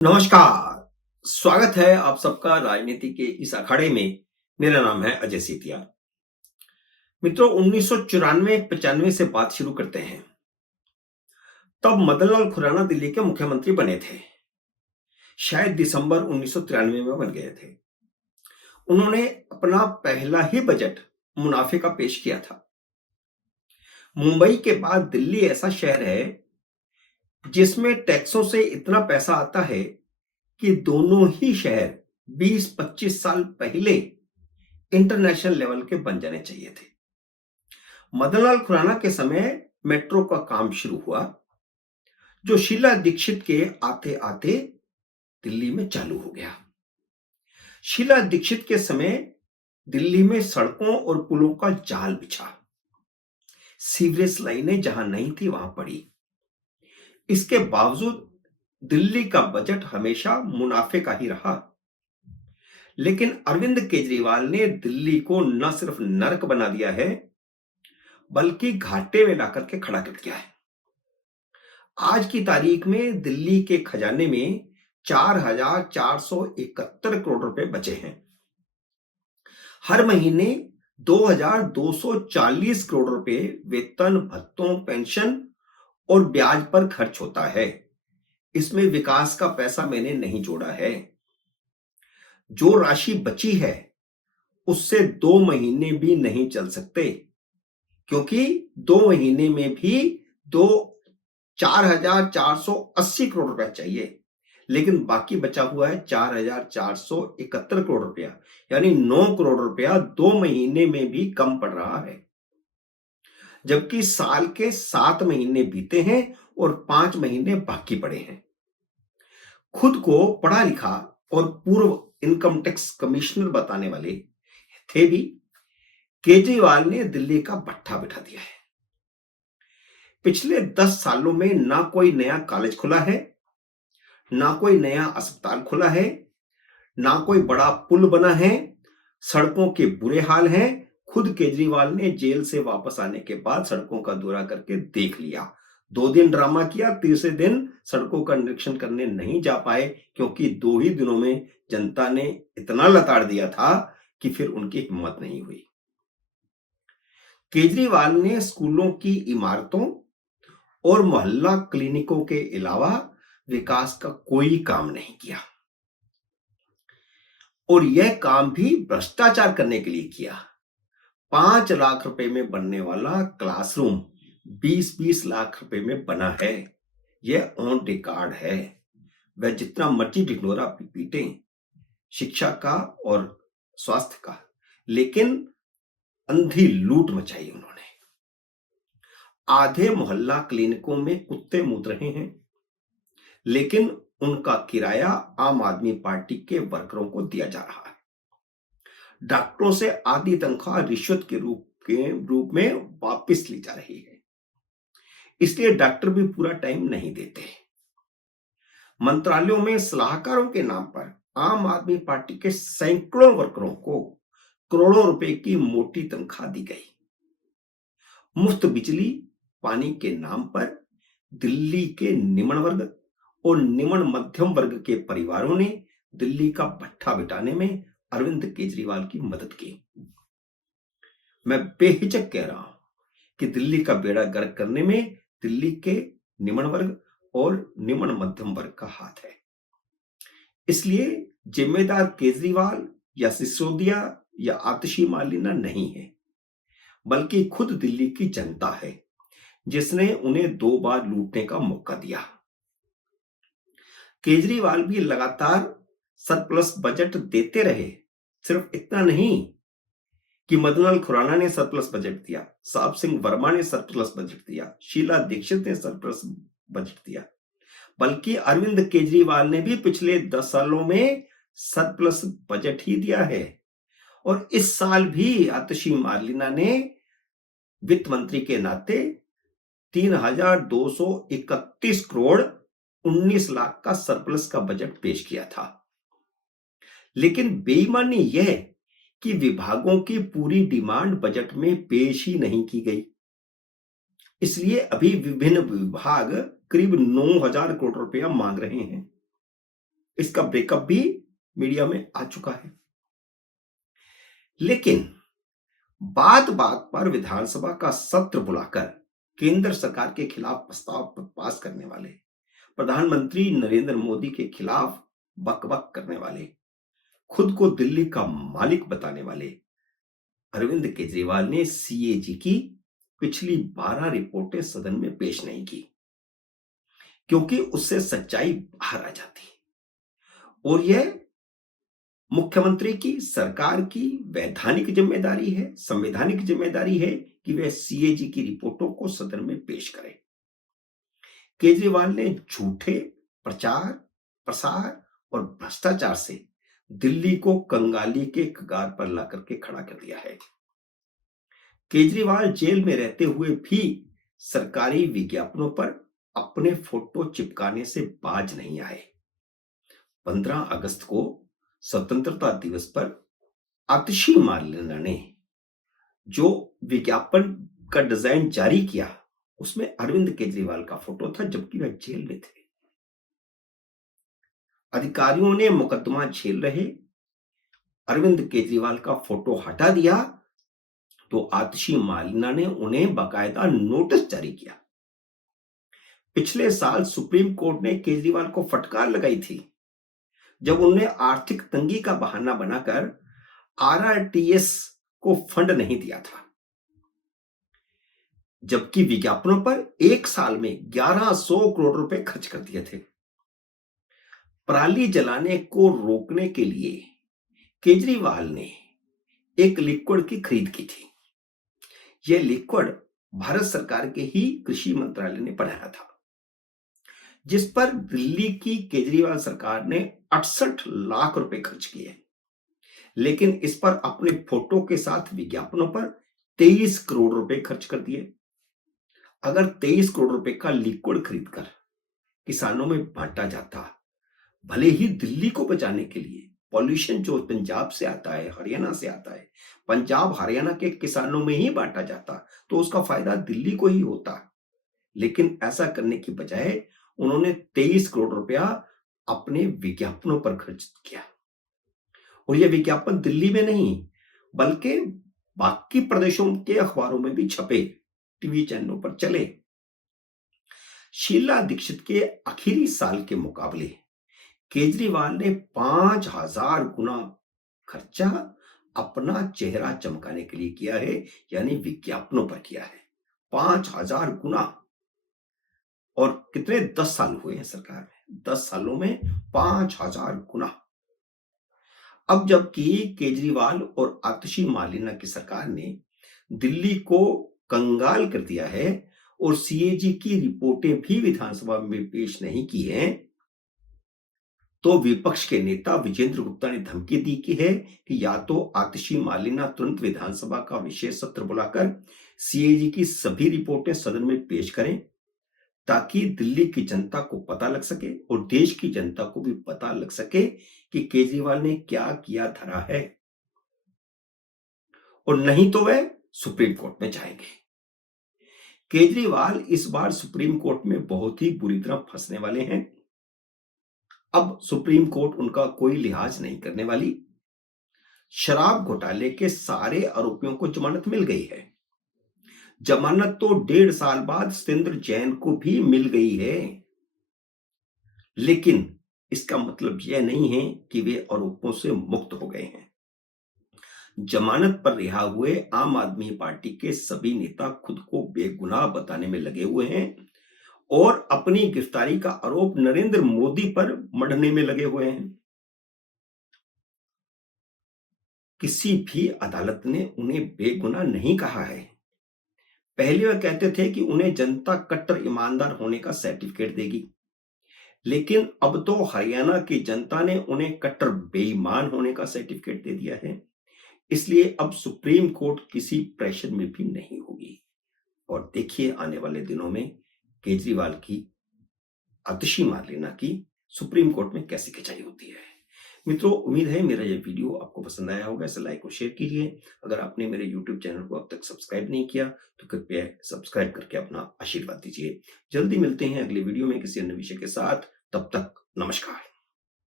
नमस्कार। स्वागत है आप सबका राजनीति के इस अखाड़े में। मेरा नाम है अजय सीतिया। मित्रों, 1994-95 से बात शुरू करते हैं। तब मदनलाल खुराना दिल्ली के मुख्यमंत्री बने थे। शायद दिसंबर 1993 में बन गए थे। उन्होंने अपना पहला ही बजट मुनाफे का पेश किया था। मुंबई के बाद दिल्ली ऐसा शहर है जिसमें टैक्सों से इतना पैसा आता है कि दोनों ही शहर 20-25 साल पहले इंटरनेशनल लेवल के बन जाने चाहिए थे। मदनलाल खुराना के समय मेट्रो का काम शुरू हुआ, जो शीला दीक्षित के आते आते दिल्ली में चालू हो गया। शीला दीक्षित के समय दिल्ली में सड़कों और पुलों का जाल बिछा। सीवरेज लाइनें जहां नहीं थी वहां पड़ी। इसके बावजूद दिल्ली का बजट हमेशा मुनाफे का ही रहा। लेकिन अरविंद केजरीवाल ने दिल्ली को न सिर्फ नर्क बना दिया है, बल्कि घाटे में लाकर के खड़ा कर दिया है। आज की तारीख में दिल्ली के खजाने में 4,471 करोड़ रुपए बचे हैं। हर महीने 2,240 करोड़ रुपए वेतन, भत्तों, पेंशन और ब्याज पर खर्च होता है। इसमें विकास का पैसा मैंने नहीं जोड़ा है। जो राशि बची है उससे 2 महीने भी नहीं चल सकते, क्योंकि 2 महीने में भी दो 4,480 करोड़ रुपया चाहिए। लेकिन बाकी बचा हुआ है 4,471 करोड़ रुपया, यानी 9 करोड़ रुपया 2 महीने में भी कम पड़ रहा है। जबकि साल के 7 महीने बीते हैं और 5 महीने बाकी पड़े हैं। खुद को पढ़ा लिखा और पूर्व इनकम टैक्स कमिश्नर बताने वाले थे भी केजरीवाल ने दिल्ली का भट्ठा बिठा दिया है। पिछले 10 सालों में ना कोई नया कॉलेज खुला है, ना कोई नया अस्पताल खुला है, ना कोई बड़ा पुल बना है। सड़कों के बुरे हाल हैं। खुद केजरीवाल ने जेल से वापस आने के बाद सड़कों का दौरा करके देख लिया। 2 दिन ड्रामा किया, तीसरे दिन सड़कों का निरीक्षण करने नहीं जा पाए, क्योंकि 2 ही दिनों में जनता ने इतना लताड़ दिया था कि फिर उनकी हिम्मत नहीं हुई। केजरीवाल ने स्कूलों की इमारतों और मोहल्ला क्लिनिकों के अलावा विकास का कोई काम नहीं किया, और यह काम भी भ्रष्टाचार करने के लिए किया। 5 लाख रुपए में बनने वाला क्लासरूम 20-20 लाख रुपए में बना है। यह ऑन रिकॉर्ड है। वह जितना मर्जी ढिंढोरा पीटे शिक्षा का और स्वास्थ्य का, लेकिन अंधी लूट मचाई उन्होंने। आधे मोहल्ला क्लिनिकों में कुत्ते मूत रहे हैं, लेकिन उनका किराया आम आदमी पार्टी के वर्करों को दिया जा रहा है। डॉक्टरों से आधी तनख्वाह रिश्वत के रूप में वापस ली जा रही है, इसलिए डॉक्टर भी पूरा टाइम नहीं देते। मंत्रालयों में सलाहकारों के नाम पर आम आदमी पार्टी के सैकड़ों वर्करों को करोड़ों रुपए की मोटी तनख्वाह दी गई। मुफ्त बिजली पानी के नाम पर दिल्ली के निम्न वर्ग और निम्न मध्यम वर्ग के परिवारों ने दिल्ली का भट्ठा बिठाने में अरविंद केजरीवाल की मदद की। मैं बेहिचक कह रहा हूं कि दिल्ली का बेड़ा गर्क करने में दिल्ली के निम्न वर्ग और निम्न मध्यम वर्ग का हाथ है। इसलिए जिम्मेदार केजरीवाल या सिसोदिया या आतिशी मार्लेना नहीं है, बल्कि खुद दिल्ली की जनता है, जिसने उन्हें 2 बार लूटने का मौका दिया। केजरीवाल भी लगातार सरप्लस बजट देते रहे। सिर्फ इतना नहीं कि मदनलाल खुराना ने सरप्लस बजट दिया, साहब सिंह वर्मा ने सरप्लस बजट दिया, शीला दीक्षित ने सरप्लस बजट दिया, बल्कि अरविंद केजरीवाल ने भी पिछले 10 सालों में सरप्लस बजट ही दिया है। और इस साल भी आतिशी मार्लेना ने वित्त मंत्री के नाते 3,231 करोड़ 19 लाख का सरप्लस का बजट पेश किया था। लेकिन बेईमानी यह कि विभागों की पूरी डिमांड बजट में पेश ही नहीं की गई। इसलिए अभी विभिन्न विभाग करीब 9,000 करोड़ रुपया मांग रहे हैं। इसका ब्रेकअप भी मीडिया में आ चुका है। लेकिन बात बात पर विधानसभा का सत्र बुलाकर केंद्र सरकार के खिलाफ प्रस्ताव पास करने वाले, प्रधानमंत्री नरेंद्र मोदी के खिलाफ बकबक करने वाले, खुद को दिल्ली का मालिक बताने वाले अरविंद केजरीवाल ने सीएजी की पिछली 12 रिपोर्टें सदन में पेश नहीं की, क्योंकि उससे सच्चाई बाहर आ जाती और यह मुख्यमंत्री की, सरकार की वैधानिक जिम्मेदारी है, संवैधानिक जिम्मेदारी है कि वह सीएजी की रिपोर्टों को सदन में पेश करें। केजरीवाल ने झूठे प्रचार, प्रसार और भ्रष्टाचार से दिल्ली को कंगाली के कगार पर ला करके खड़ा कर दिया है। केजरीवाल जेल में रहते हुए भी सरकारी विज्ञापनों पर अपने फोटो चिपकाने से बाज नहीं आए। 15 अगस्त को स्वतंत्रता दिवस पर आतिशी मार्लेना ने जो विज्ञापन का डिजाइन जारी किया, उसमें अरविंद केजरीवाल का फोटो था, जबकि वह जेल में थे। अधिकारियों ने मुकदमा झेल रहे अरविंद केजरीवाल का फोटो हटा दिया तो आतिशी मार्लेना ने उन्हें बाकायदा नोटिस जारी किया। पिछले साल सुप्रीम कोर्ट ने केजरीवाल को फटकार लगाई थी जब उन्होंने आर्थिक तंगी का बहाना बनाकर आरआरटीएस को फंड नहीं दिया था, जबकि विज्ञापनों पर एक साल में 1100 करोड़ रुपए खर्च कर दिए थे। पराली जलाने को रोकने के लिए केजरीवाल ने एक लिक्विड की खरीद की थी। यह लिक्विड भारत सरकार के ही कृषि मंत्रालय ने बनाया था, जिस पर दिल्ली की केजरीवाल सरकार ने 68 लाख रुपए खर्च किए, लेकिन इस पर अपने फोटो के साथ विज्ञापनों पर 23 करोड़ रुपए खर्च कर दिए। अगर 23 करोड़ रुपए का लिक्विड खरीदकर किसानों में बांटा जाता, भले ही दिल्ली को बचाने के लिए पॉल्यूशन जो पंजाब से आता है, हरियाणा से आता है, पंजाब हरियाणा के किसानों में ही बांटा जाता तो उसका फायदा दिल्ली को ही होता। लेकिन ऐसा करने की बजाय उन्होंने 23 करोड़ रुपया अपने विज्ञापनों पर खर्च किया, और यह विज्ञापन दिल्ली में नहीं बल्कि बाकी प्रदेशों के अखबारों में भी छपे, टीवी चैनलों पर चले। शीला दीक्षित के आखिरी साल के मुकाबले केजरीवाल ने 5000 गुना खर्चा अपना चेहरा चमकाने के लिए किया है, यानी विज्ञापनों पर किया है। 5000 गुना। और कितने 10 साल हुए हैं सरकार में, 10 सालों में 5000 गुना। अब जबकि केजरीवाल और आतिशी मार्लेना की सरकार ने दिल्ली को कंगाल कर दिया है और सीएजी की रिपोर्टें भी विधानसभा में पेश नहीं की हैं, तो विपक्ष के नेता विजेंद्र गुप्ता ने धमकी दी की है कि या तो आतिशी मार्लेना तुरंत विधानसभा का विशेष सत्र बुलाकर सीएजी की सभी रिपोर्टें सदन में पेश करें, ताकि दिल्ली की जनता को पता लग सके और देश की जनता को भी पता लग सके कि केजरीवाल ने क्या किया धरा है, और नहीं तो वह सुप्रीम कोर्ट में जाएंगे। केजरीवाल इस बार सुप्रीम कोर्ट में बहुत ही बुरी तरह फंसने वाले हैं। अब सुप्रीम कोर्ट उनका कोई लिहाज नहीं करने वाली। शराब घोटाले के सारे आरोपियों को जमानत मिल गई है। जमानत तो 1.5 साल बाद सत्येंद्र जैन को भी मिल गई है, लेकिन इसका मतलब यह नहीं है कि वे आरोपों से मुक्त हो गए हैं। जमानत पर रिहा हुए आम आदमी पार्टी के सभी नेता खुद को बेगुनाह बताने में लगे हुए हैं और अपनी गिरफ्तारी का आरोप नरेंद्र मोदी पर मढ़ने में लगे हुए हैं। किसी भी अदालत ने उन्हें बेगुनाह नहीं कहा है। पहले वह कहते थे कि उन्हें जनता कट्टर ईमानदार होने का सर्टिफिकेट देगी, लेकिन अब तो हरियाणा की जनता ने उन्हें कट्टर बेईमान होने का सर्टिफिकेट दे दिया है। इसलिए अब सुप्रीम कोर्ट किसी प्रेशर में भी नहीं होगी। और देखिए आने वाले दिनों में केजरीवाल की, आतिशी मार्लेना की सुप्रीम कोर्ट में कैसी खिंचाई होती है। मित्रों, उम्मीद है मेरा यह वीडियो आपको पसंद आया होगा। इसे लाइक और शेयर कीजिए। अगर आपने मेरे यूट्यूब चैनल को अब तक सब्सक्राइब नहीं किया तो कृपया सब्सक्राइब करके अपना आशीर्वाद दीजिए। जल्दी मिलते हैं अगले वीडियो में किसी अन्य विषय के साथ। तब तक नमस्कार।